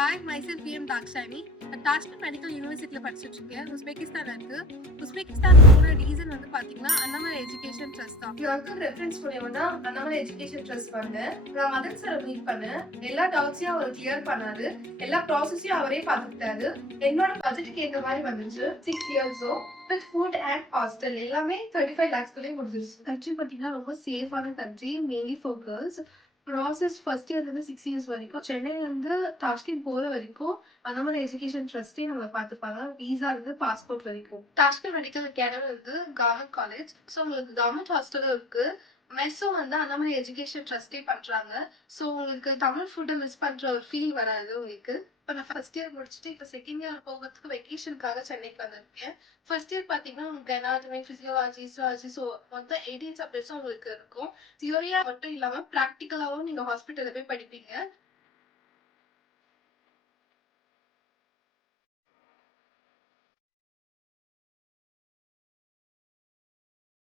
Hi, myself PM Dakshani. Tashkent medical யூனிவர்சிட்டியில் படிச்சுட்டு இருக்கேன். உஸ்பெகிஸ்தான்ல இருக்கு. உஸ்பெகிஸ்தான் போன ரீசன் வந்து பாத்தீங்கன்னா அண்ணாமலை எஜுகேஷன் ட்ரஸ்ட் தான். எனக்கு ரெஃபரன்ஸ் மூலியமா தான் அண்ணாமலை எஜுகேஷன் ட்ரஸ்ட் வந்தேன். நான் மதன் சாரை மீட் பண்ணேன். எல்லா டவுட்ஸையும் அவர் கிளியர் பண்ணாரு. எல்லா ப்ராசஸையும் அவரே பார்த்துக்கிட்டாரு. என்னோட பட்ஜெட்டுக்கு ஏற்ற மாதிரி வந்துச்சு. 6 இயர்ஸோ வித் ஃபுட் அண்ட் ஹாஸ்டல் எல்லாமே 35 lakhs முடிஞ்சிருச்சு. கண்ட்ரி பார்த்தீங்கன்னா ரொம்ப சேஃபான country, mainly for girls. Process first இயர்லேருந்து 6 இயர்ஸ் வரைக்கும் சென்னையிலேருந்து டாஷ்கண்ட் போகிற வரைக்கும் அண்ணாமலை எஜுகேஷன் ட்ரஸ்ட்டே நம்மளை பார்த்துப்பாங்க. விசா இருந்து பாஸ்போர்ட் வரைக்கும். டாஷ்கண்ட் மெடிக்கல் அகாடமி வந்து கவர்மெண்ட் காலேஜ். ஸோ உங்களுக்கு கவர்மெண்ட் ஹாஸ்டலும் இருக்கு. மெஸ்ஸும் வந்து அண்ணாமலை எஜுகேஷன் ட்ரஸ்டே பண்றாங்க. ஸோ உங்களுக்கு தமிழ் ஃபுட்டை மிஸ் பண்ற ஒரு ஃபீல் வராது உங்களுக்கு. இப்போ நான் ஃபர்ஸ்ட் இயர் முடிச்சுட்டு இப்போ செகண்ட் இயர் போகிறதுக்கு வெக்கேஷனுக்காக சென்னைக்கு வந்திருக்கேன். ஃபர்ஸ்ட் இயர் பார்த்தீங்கன்னா உங்களுக்கு அனாட்டமி, ஃபிசியோலஜி, ஜுவாலஜி, ஸோ மொத்தம் 18 சப்ஜெக்ட்ஸும் உங்களுக்கு இருக்கும். தியோரியா மட்டும் இல்லாமல் ப்ராக்டிக்கலாகவும் நீங்கள் ஹாஸ்பிட்டலில் போய் படிப்பீங்க.